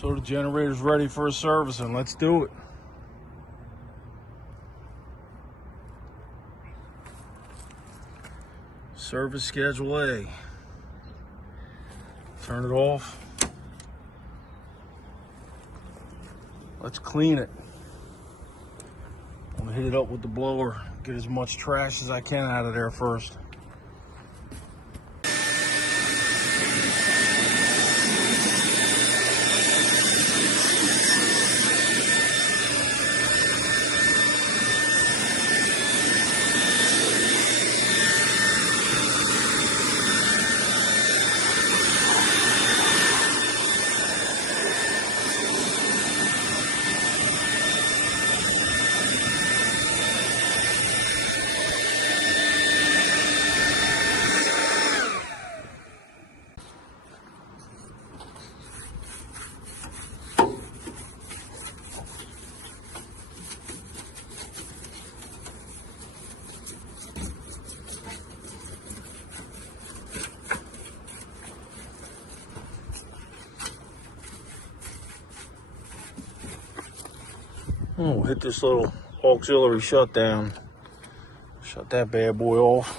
So the generator's ready for a service, and let's do it. Service schedule A. Turn it off. Let's clean it. I'm gonna hit it up with the blower, get as much trash as I can out of there first. Oh, hit this little auxiliary shutdown. Shut that bad boy off.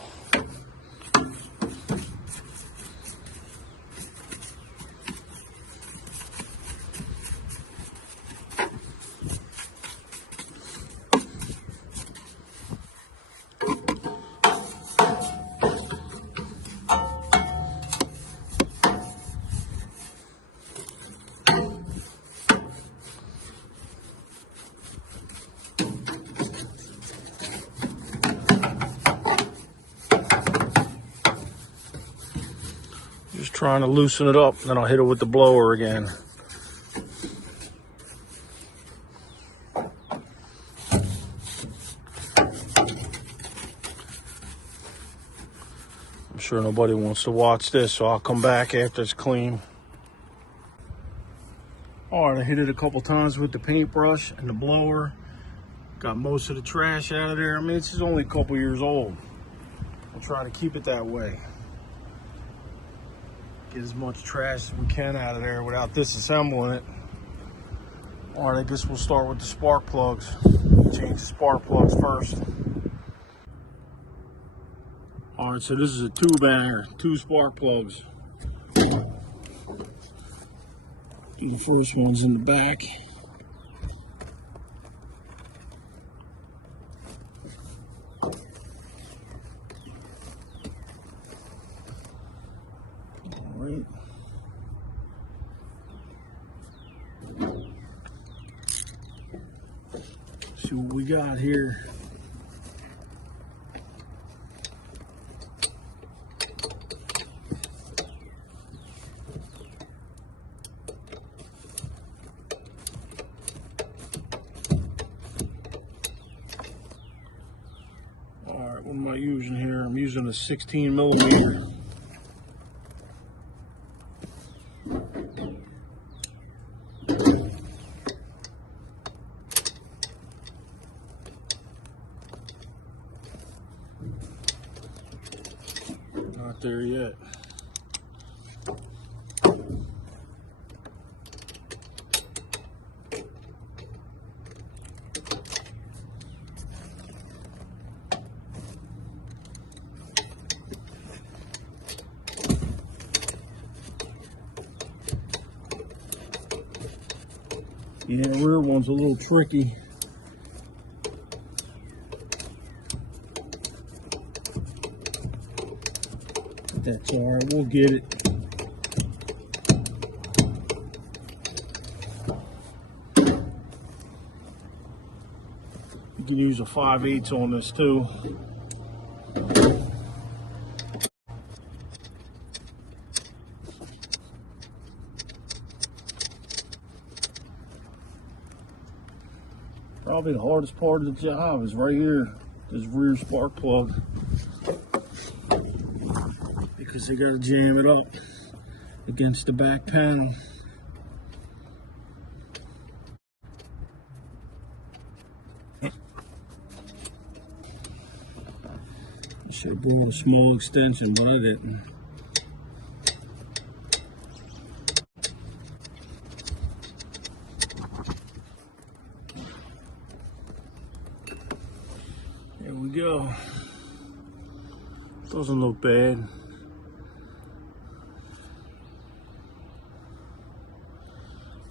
Just trying to loosen it up, then I'll hit it with the blower again. I'm sure nobody wants to watch this, so I'll come back after it's clean. All right, I hit it a couple times with the paintbrush and the blower. Got most of the trash out of there. I mean, this is only a couple years old. I'll try to keep it that way. Get as much trash as we can out of there without disassembling it. All right, I guess we'll start with the spark plugs. Change the spark plugs first. All right, so this is a tube hanger, 2 spark plugs. The first one's in the back. Right. See what we got here. All right, what am I using here? I'm using a 16 millimeter. Not there yet. Yeah, the rear one's a little tricky. That's all right, we'll get it. You can use a 5/8 on this too. Probably the hardest part of the job is right here, this rear spark plug. Because they gotta jam it up against the back panel. I should have brought a small extension, but I didn't. go. Doesn't look bad.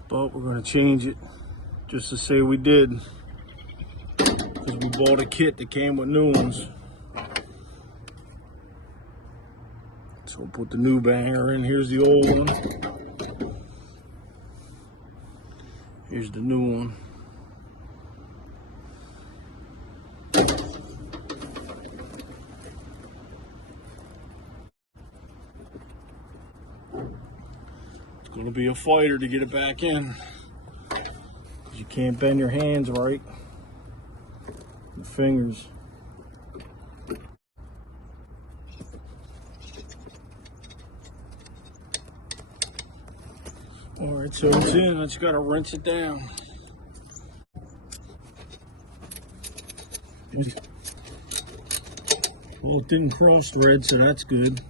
But we're gonna change it just to say we did, because we bought a kit that came with new ones. So we'll put the new banger in. Here's the old one. Here's the new one. It's gonna be a fighter to get it back in, because you can't bend your hands right. Your fingers. All right, so it's in. I just gotta rinse it down. Well, it didn't cross thread, so that's good.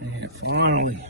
And finally.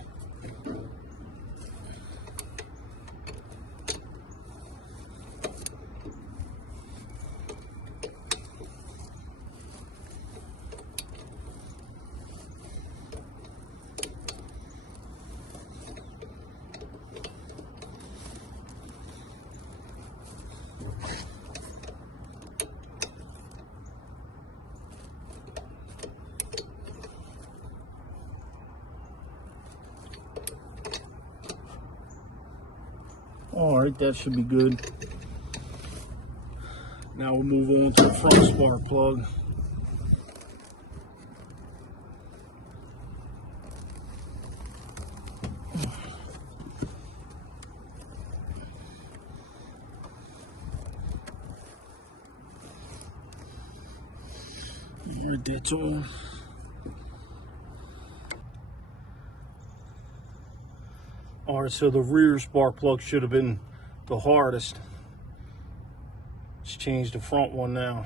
All right, that should be good. Now we'll move on to the front spark plug. All right, that's all. All right, so the rear spark plug should have been the hardest. Let's change the front one now.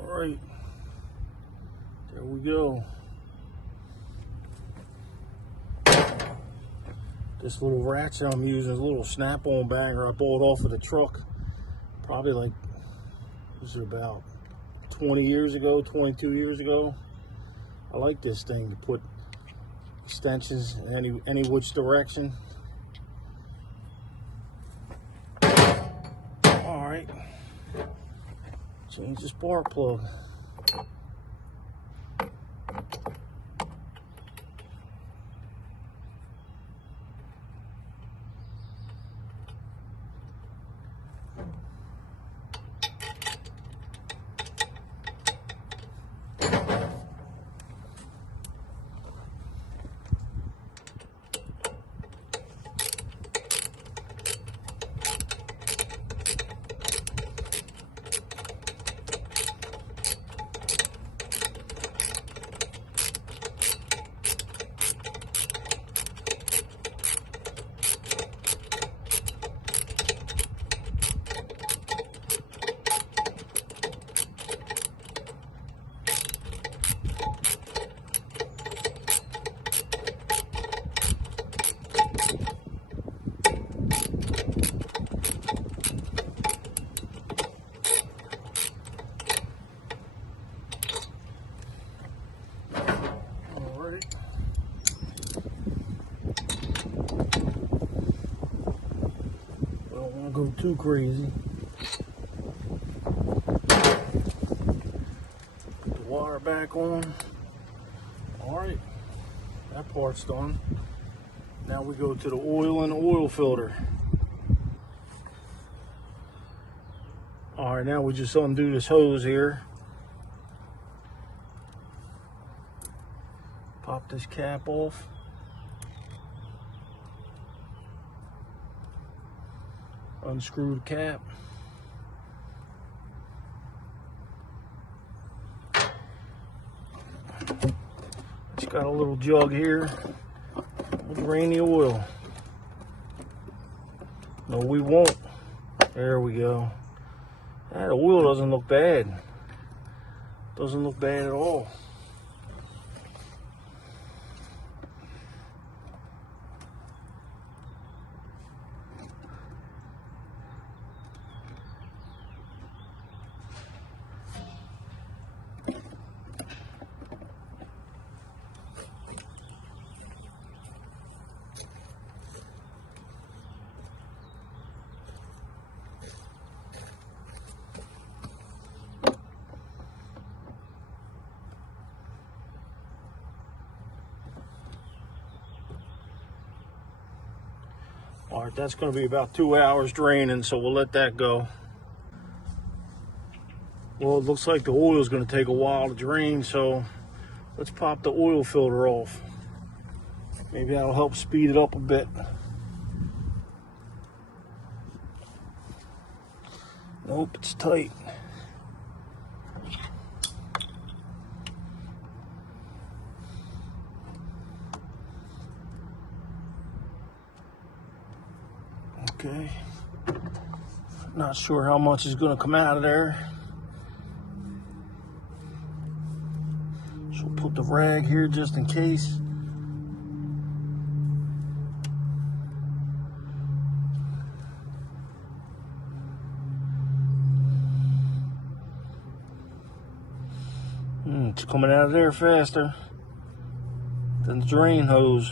All right, there we go. This little ratchet I'm using is a little snap-on banger I bought off of the truck. Probably like, this is about 20 years ago, 22 years ago. I like this thing to put extensions in any which direction. All right, change the spark plug. Don't go too crazy. Put the water back on. Alright, that part's done. Now we go to the oil and oil filter. Alright, now we just undo this hose here. Pop this cap off. Unscrew the cap. It's got a little jug here. We'll drain the oil. No, we won't. There we go. That oil doesn't look bad. Doesn't look bad at all. All right, that's going to be about 2 hours draining, so we'll let that go. Well, it looks like the oil is going to take a while to drain, so let's pop the oil filter off. Maybe that'll help speed it up a bit. Nope, it's tight. Okay, not sure how much is going to come out of there. So we'll put the rag here just in case. It's coming out of there faster than the drain hose.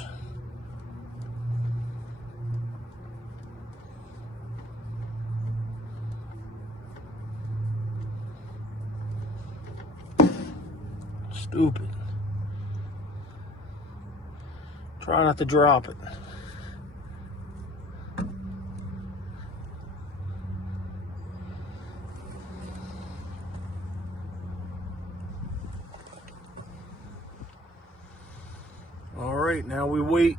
Stupid. Try not to drop it. All right, now we wait.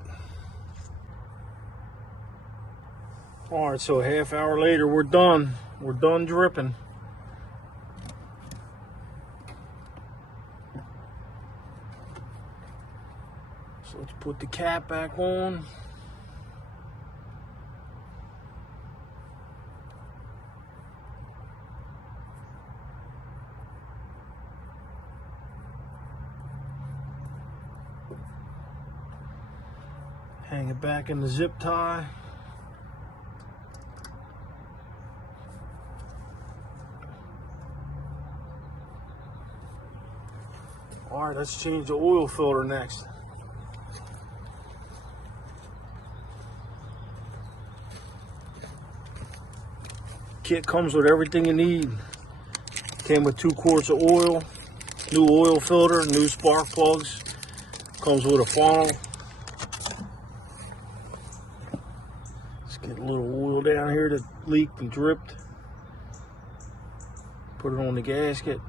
All right, so a half hour later, we're done. We're done dripping. So let's put the cap back on. Hang it back in the zip tie. All right, let's change the oil filter next. Kit comes with everything you need. Came with 2 quarts of oil, new oil filter, new spark plugs. Comes with a funnel. Let's get a little oil down here that leaked and dripped. Put it on the gasket.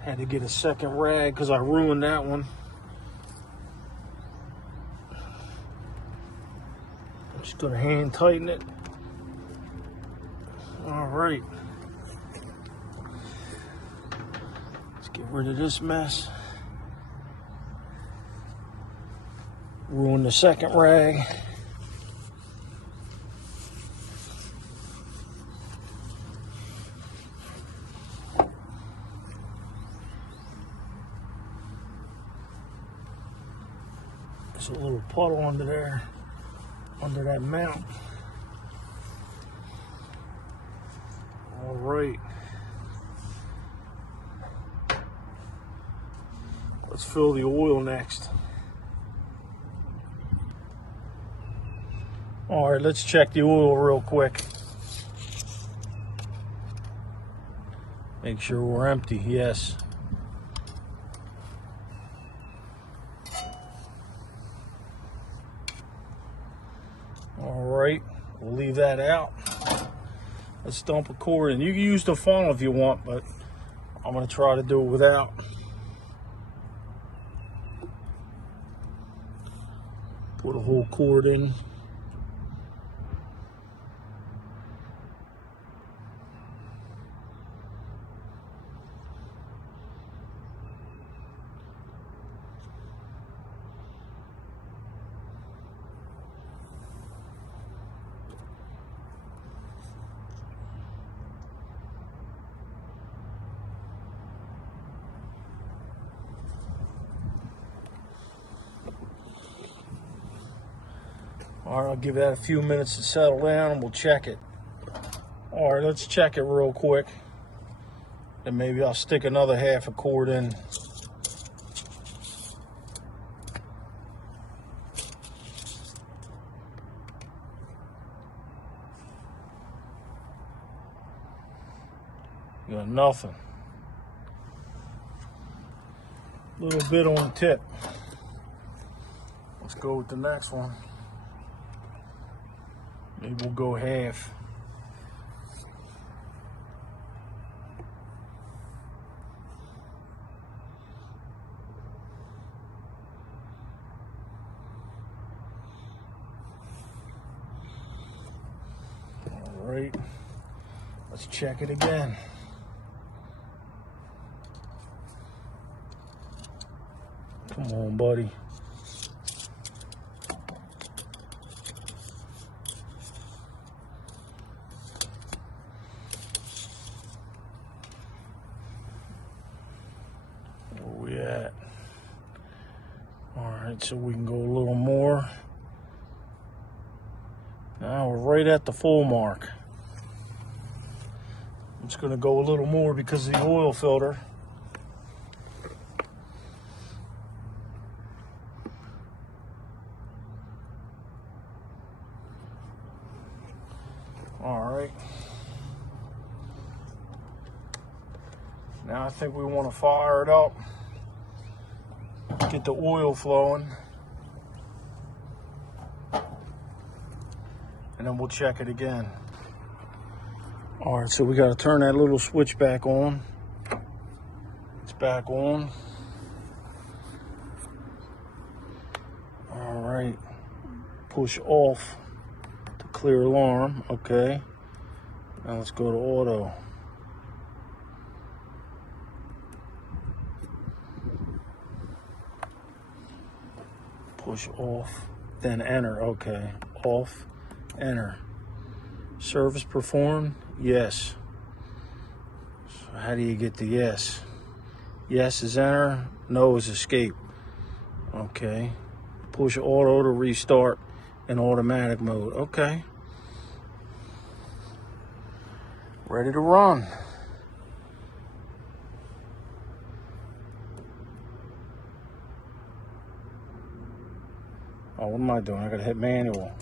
Had to get a second rag because I ruined that one. I'm just gonna hand tighten it. All right. Let's get rid of this mess. Ruin the second rag. There's a little puddle under there, under that mount. All right. Let's fill the oil next. All right, let's check the oil real quick. Make sure we're empty, yes. All right, we'll leave that out. Let's dump a cord in. You can use the funnel if you want, but I'm gonna try to do it without. Put a whole cord in. All right, I'll give that a few minutes to settle down and we'll check it. All right, let's check it real quick. Then maybe I'll stick another half a cord in. Got nothing. Little bit on the tip. Let's go with the next one. Maybe we'll go half. All right, let's check it again. Come on, buddy. Where we at? All right, so we can go a little more. Now we're right at the full mark. I'm just gonna go a little more because of the oil filter. All right. Now I think we want to fire it up. Get the oil flowing. And then we'll check it again. All right, so we got to turn that little switch back on. It's back on. All right. Push off. Clear alarm, okay. Now let's go to auto. Push off, then enter, okay. Off, enter. Service performed, yes. So how do you get the yes? Yes is enter, no is escape. Okay. Push auto to restart in automatic mode, okay. Ready to run. Oh, what am I doing? I gotta hit manual.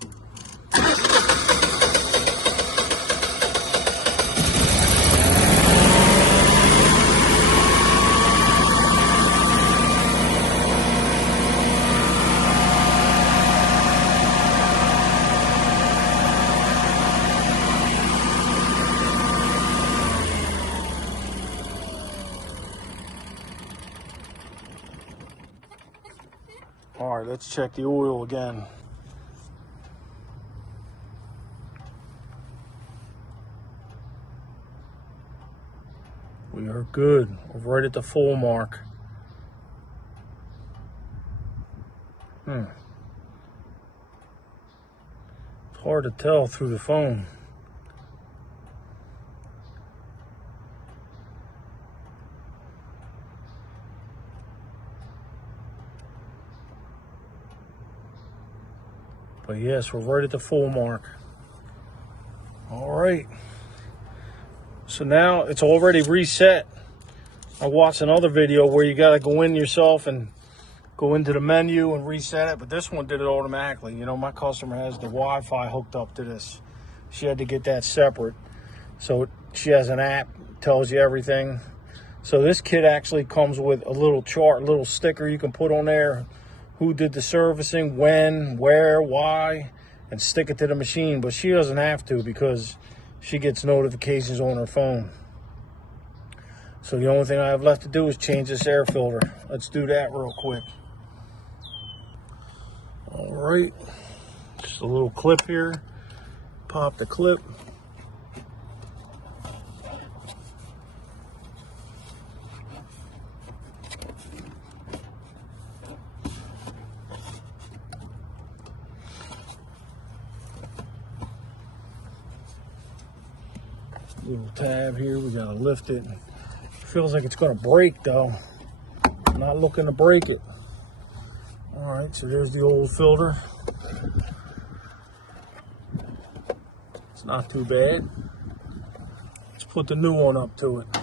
All right, let's check the oil again. We are good. We're right at the full mark. It's hard to tell through the phone. But yes, we're right at the full mark. All right. So now it's already reset. I watched another video where you got to go in yourself and go into the menu and reset it, but this one did it automatically. You know, my customer has the Wi-Fi hooked up to this. She had to get that separate. So she has an app, tells you everything. So this kit actually comes with a little chart, a little sticker you can put on there, who did the servicing, when, where, why, and stick it to the machine. But she doesn't have to because she gets notifications on her phone. So the only thing I have left to do is change this air filter. Let's do that real quick. All right, just a little clip here. Pop the clip. Little tab here, we gotta lift it. Feels like it's gonna break though. I'm not looking to break it. All right, so there's the old filter. It's not too bad. Let's put the new one up to it.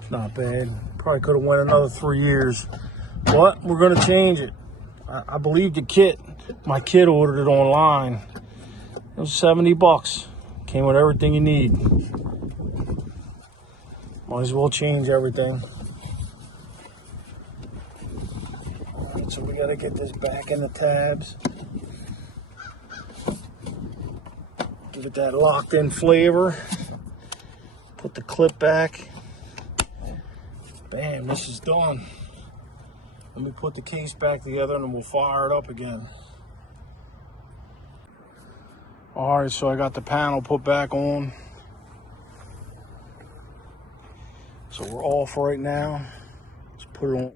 It's not bad. Probably could have went another 3 years, but we're gonna change it. I believe the kit, my kid ordered it online. It was 70 bucks. Came with everything you need. Might as well change everything. All right, so we gotta get this back in the tabs. Give it that locked in flavor. Put the clip back. Bam, this is done. Let me put the case back together and we'll fire it up again. All right, so I got the panel put back on. So we're off right now. Let's put it on.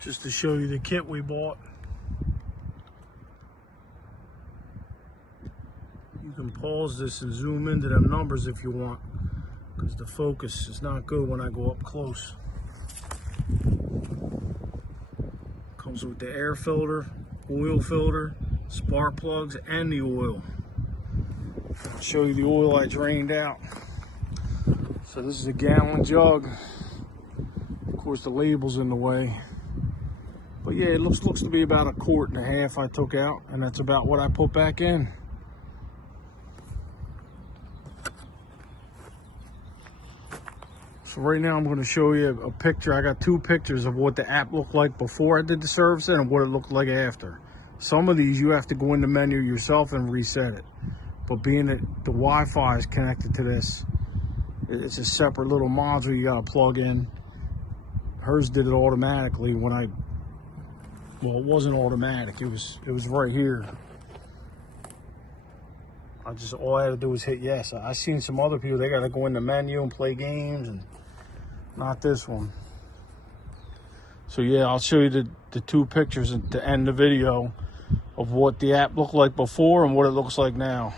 Just to show you the kit we bought. You can pause this and zoom into them numbers if you want, because the focus is not good when I go up close. Comes with the air filter, oil filter, spark plugs, and the oil. I'll show you the oil I drained out. So this is a gallon jug. Of course the label's in the way. But yeah, it looks to be about 1.5 quarts I took out, and that's about what I put back in. So right now I'm going to show you a picture. I got 2 pictures of what the app looked like before I did the servicing and what it looked like after. Some of these you have to go in the menu yourself and reset it. But being that the Wi-Fi is connected to this, it's a separate little module you got to plug in. Hers did it automatically when well, it wasn't automatic. It was right here. All I had to do was hit yes. I seen some other people, they got to go in the menu and play games, and not this one. So yeah, I'll show you the 2 pictures to end the video of what the app looked like before and what it looks like now.